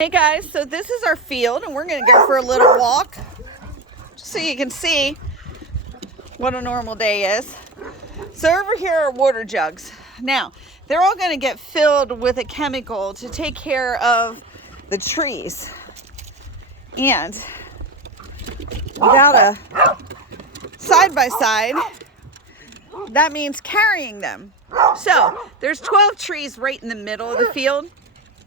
Hey guys, so this is our field and we're going to go for a little walk just so you can see what a normal day is. So over here are water jugs. Now, they're all going to get filled with a chemical to take care of the trees. And without a side-by-side, that means carrying them. So there's 12 trees right in the middle of the field.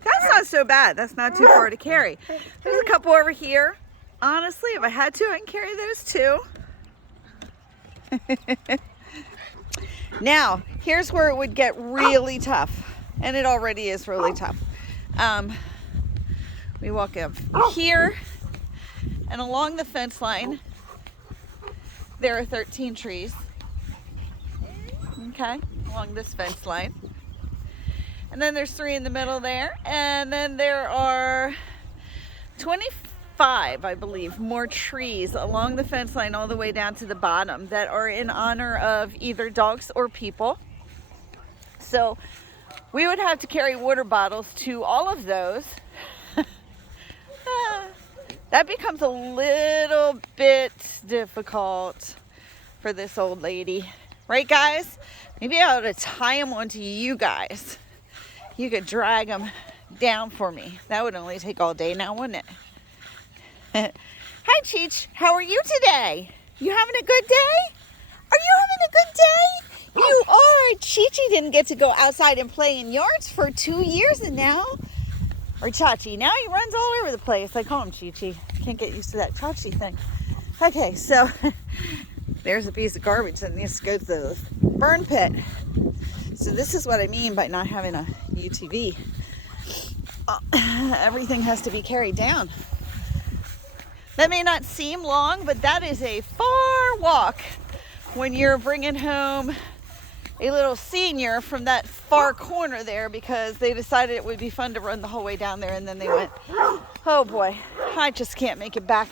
That's not so bad. That's not too far to carry. There's a couple over here. Honestly, if I had to, I can carry those too. Now, here's where it would get really tough. And it already is really tough. We walk up here, and along the fence line, there are 13 trees. Okay, along this fence line. And then there's 3 in the middle there. And then there are 25, I believe, more trees along the fence line all the way down to the bottom that are in honor of either dogs or people. So we would have to carry water bottles to all of those. That becomes a little bit difficult for this old lady. Right, guys? Maybe I ought to tie them onto you guys. You could drag them down for me. That would only take all day now, wouldn't it? Hi, Cheech. How are you today? You having a good day? Are you having a good day? You are. Chi-Chi didn't get to go outside and play in yards for 2 years and now. Or Chachi. Now he runs all over the place. I call him Chi-Chi. Can't get used to that Chachi thing. Okay, so there's a piece of garbage that needs to go to the burn pit. So this is what I mean by not having a UTV. Everything has to be carried down. That may not seem long, but that is a far walk when you're bringing home a little senior from that far corner there because they decided it would be fun to run the whole way down there, and then they went, oh boy, I just can't make it back.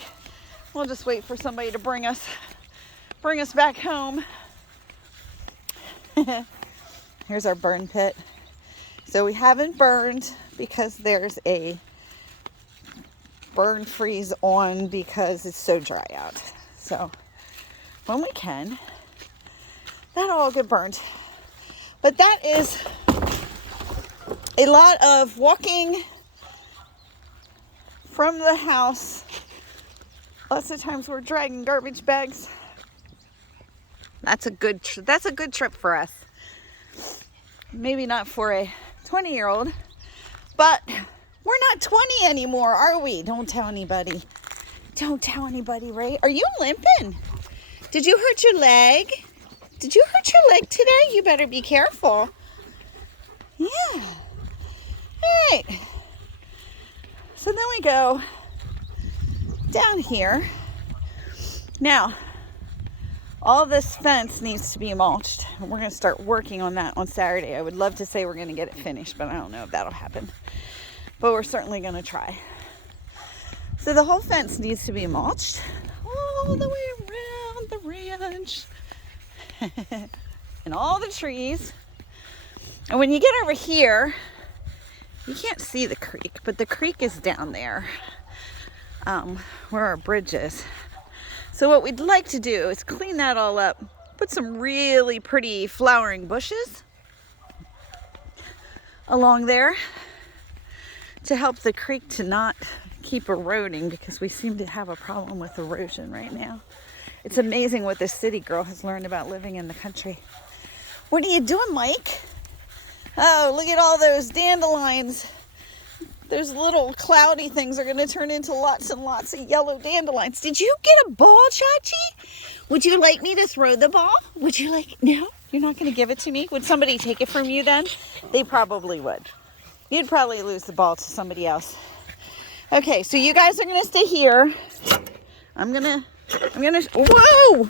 We'll just wait for somebody to bring us back home. Here's our burn pit. So we haven't burned because there's a burn freeze on because it's so dry out. So when we can, that'll all get burned. But that is a lot of walking from the house. Lots of times we're dragging garbage bags. That's a good trip for us. Maybe not for a 20-year-old, but we're not 20 anymore, are we? Don't tell anybody. Don't tell anybody, right? Are you limping? Did you hurt your leg? Did you hurt your leg today? You better be careful. Yeah. All right. So then we go down here. Now, all this fence needs to be mulched. And we're going to start working on that on Saturday. I would love to say we're going to get it finished, but I don't know if that'll happen. But we're certainly going to try. So the whole fence needs to be mulched all the way around the ranch. And all the trees. And when you get over here, you can't see the creek, but the creek is down there where our bridge is. So what we'd like to do is clean that all up, put some really pretty flowering bushes along there to help the creek to not keep eroding, because we seem to have a problem with erosion right now. It's amazing what this city girl has learned about living in the country. What are you doing, Mike? Oh, look at all those dandelions. Those little cloudy things are going to turn into lots and lots of yellow dandelions. Did you get a ball, Chachi? Would you like me to throw the ball? Would you like... No? You're not going to give it to me? Would somebody take it from you then? They probably would. You'd probably lose the ball to somebody else. Okay, so you guys are going to stay here. I'm going to... Whoa!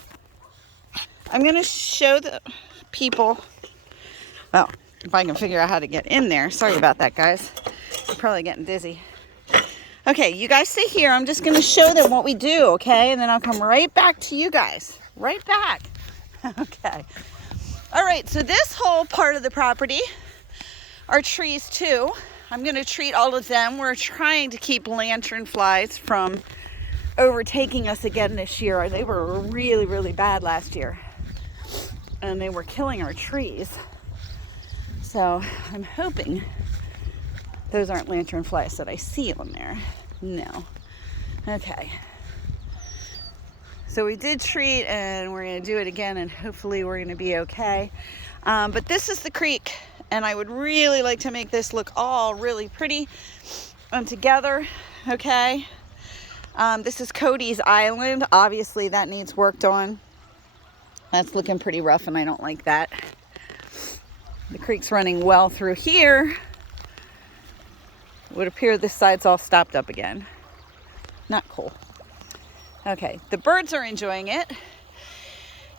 I'm going to show the people... Well, if I can figure out how to get in there. Sorry about that, guys. I'm probably getting dizzy. Okay, you guys stay here. I'm just going to show them what we do, okay? And then I'll come right back to you guys. Right back. Okay. All right, so this whole part of the property are trees too. I'm going to treat all of them. We're trying to keep lanternflies from overtaking us again this year. They were really, really bad last year, and they were killing our trees. So I'm hoping those aren't lanternflies that I see on there. No. Okay. So we did treat, and we're going to do it again, and hopefully we're going to be okay. But this is the creek, and I would really like to make this look all really pretty together. Okay. This is Cody's Island. Obviously that needs worked on. That's looking pretty rough, and I don't like that. The creek's running well through here. It would appear this side's all stopped up again. Not cool. Okay, the birds are enjoying it.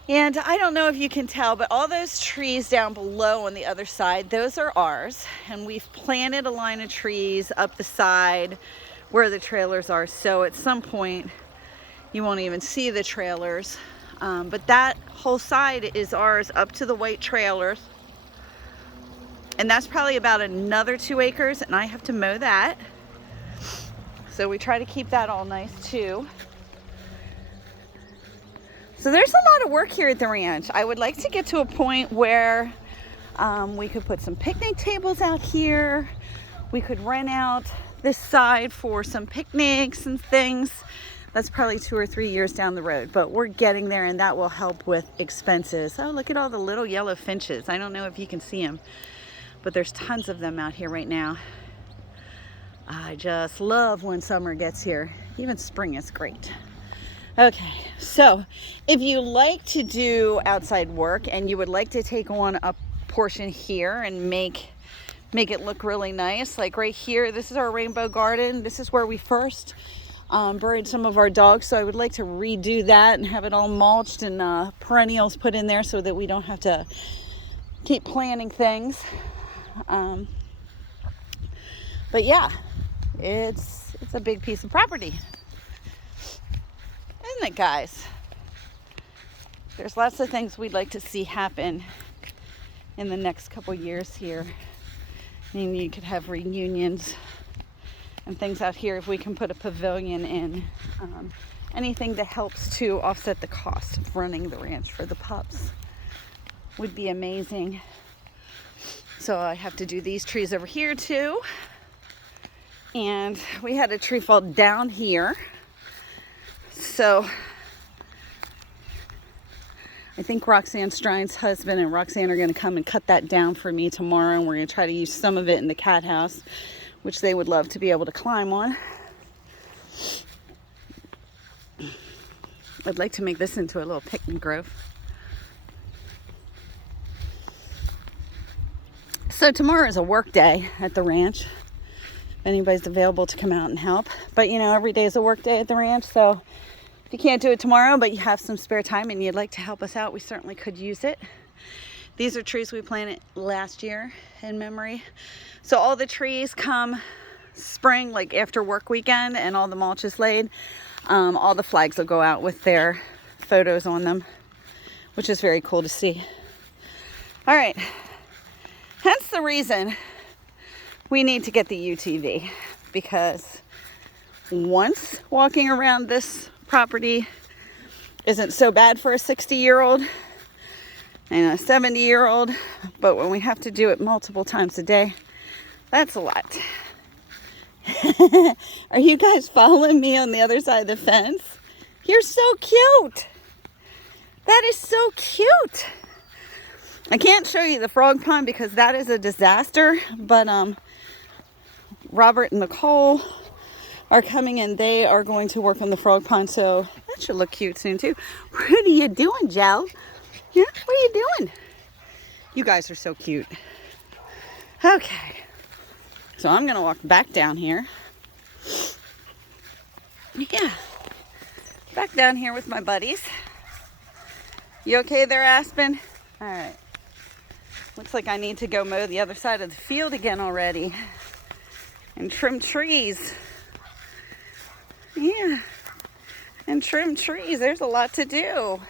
And I don't know if you can tell, but all those trees down below on the other side, those are ours. And we've planted a line of trees up the side where the trailers are. So at some point, you won't even see the trailers. But that whole side is ours up to the white trailers. And that's probably about another 2 acres, and I have to mow that. So we try to keep that all nice too. So there's a lot of work here at the ranch. I would like to get to a point where we could put some picnic tables out here. We could rent out this side for some picnics and things. That's probably 2 or 3 years down the road, but we're getting there, and that will help with expenses. Oh, look at all the little yellow finches. I don't know if you can see them, but there's tons of them out here right now. I just love when summer gets here. Even spring is great. Okay, so if you like to do outside work and you would like to take on a portion here and make it look really nice, like right here, this is our rainbow garden. This is where we first buried some of our dogs, so I would like to redo that and have it all mulched and perennials put in there so that we don't have to keep planting things. But yeah, it's a big piece of property, isn't it, guys? There's lots of things we'd like to see happen in the next couple years here. I mean, you could have reunions and things out here if we can put a pavilion in. Anything that helps to offset the cost of running the ranch for the pups would be amazing. So I have to do these trees over here too. And we had a tree fall down here. So I think Roxanne Strine's husband and Roxanne are going to come and cut that down for me tomorrow. And we're going to try to use some of it in the cat house, which they would love to be able to climb on. I'd like to make this into a little picnic grove. So tomorrow is a work day at the ranch. If anybody's available to come out and help. But you know, every day is a work day at the ranch. So if you can't do it tomorrow, but you have some spare time and you'd like to help us out, we certainly could use it. These are trees we planted last year in memory. So all the trees come spring, like after work weekend, and all the mulch is laid. All the flags will go out with their photos on them, which is very cool to see. All right. Hence the reason we need to get the UTV, because once walking around this property isn't so bad for a 60-year-old and a 70-year-old, but when we have to do it multiple times a day, that's a lot. Are you guys following me on the other side of the fence? You're so cute. That is so cute. I can't show you the frog pond because that is a disaster, but Robert and Nicole are coming and they are going to work on the frog pond, so that should look cute soon too. What are you doing, Joe? Yeah, what are you doing? You guys are so cute. Okay, so I'm gonna walk back down here. Yeah, back down here with my buddies. You okay there, Aspen? All right. Looks like I need to go mow the other side of the field again already and trim trees. Yeah, and trim trees. There's a lot to do.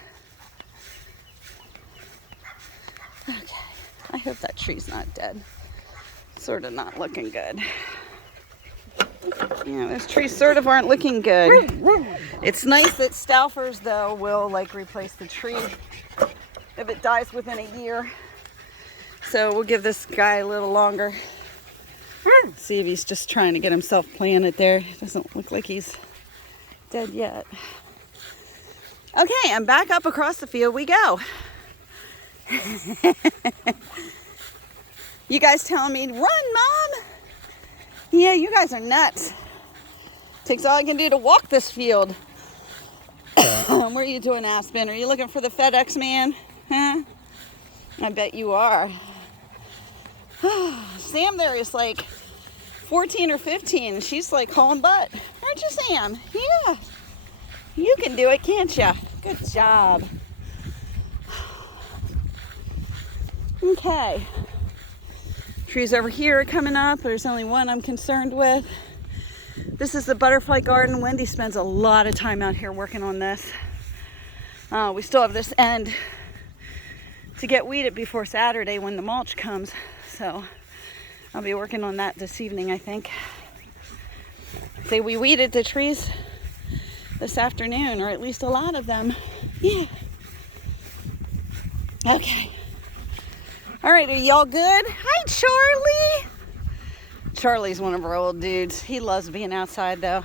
Okay, I hope that tree's not dead. It's sort of not looking good. Yeah, those trees sort of aren't looking good. It's nice that Stouffer's, though, will like replace the tree if it dies within a year. So we'll give this guy a little longer. See if he's just trying to get himself planted there. Doesn't look like he's dead yet. Okay, and back up across the field we go. You guys telling me, run, Mom? Yeah, you guys are nuts. Takes all I can do to walk this field. What are you doing, Aspen? Are you looking for the FedEx man? Huh? I bet you are. Sam there is like 14 or 15, and she's like hauling butt. Aren't you, Sam? Yeah. You can do it, can't you? Good job. Okay. Trees over here are coming up. There's only one I'm concerned with. This is the butterfly garden. Wendy spends a lot of time out here working on this. We still have this end to get weeded before Saturday when the mulch comes. So I'll be working on that this evening, I think. Say we weeded the trees this afternoon, or at least a lot of them. Yeah. Okay. All right, are y'all good? Hi, Charlie. Charlie's one of our old dudes. He loves being outside, though.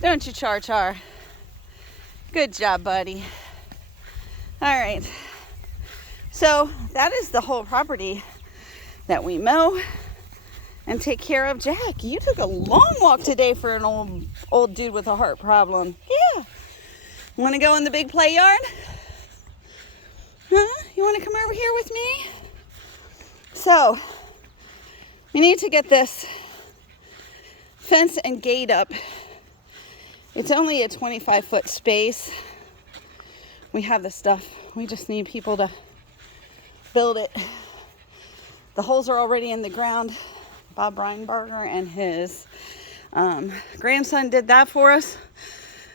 Don't you, Char? Good job, buddy. All right. So that is the whole property that we mow and take care of. Jack, you took a long walk today for an old dude with a heart problem. Yeah. Want to go in the big play yard? Huh? You want to come over here with me? So, we need to get this fence and gate up. It's only a 25-foot space. We have the stuff. We just need people to build it. The holes are already in the ground. Bob Reinberger and his grandson did that for us.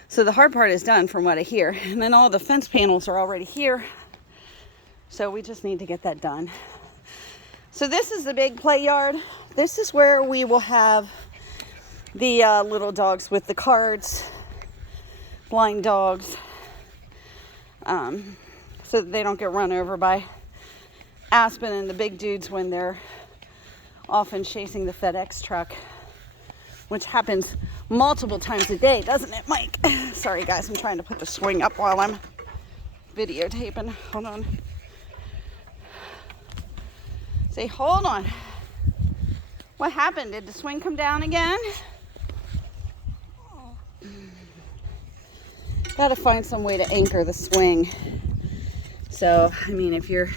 So the hard part is done from what I hear. And then all the fence panels are already here. So we just need to get that done. So this is the big play yard. This is where we will have the little dogs with the cards, blind dogs, so that they don't get run over by Aspen and the big dudes when they're often chasing the FedEx truck, which happens multiple times a day, doesn't it, Mike? Sorry, guys, I'm trying to put the swing up while I'm videotaping. Hold on. Say, hold on. What happened? Did the swing come down again? Gotta find some way to anchor the swing. So, I mean, if you're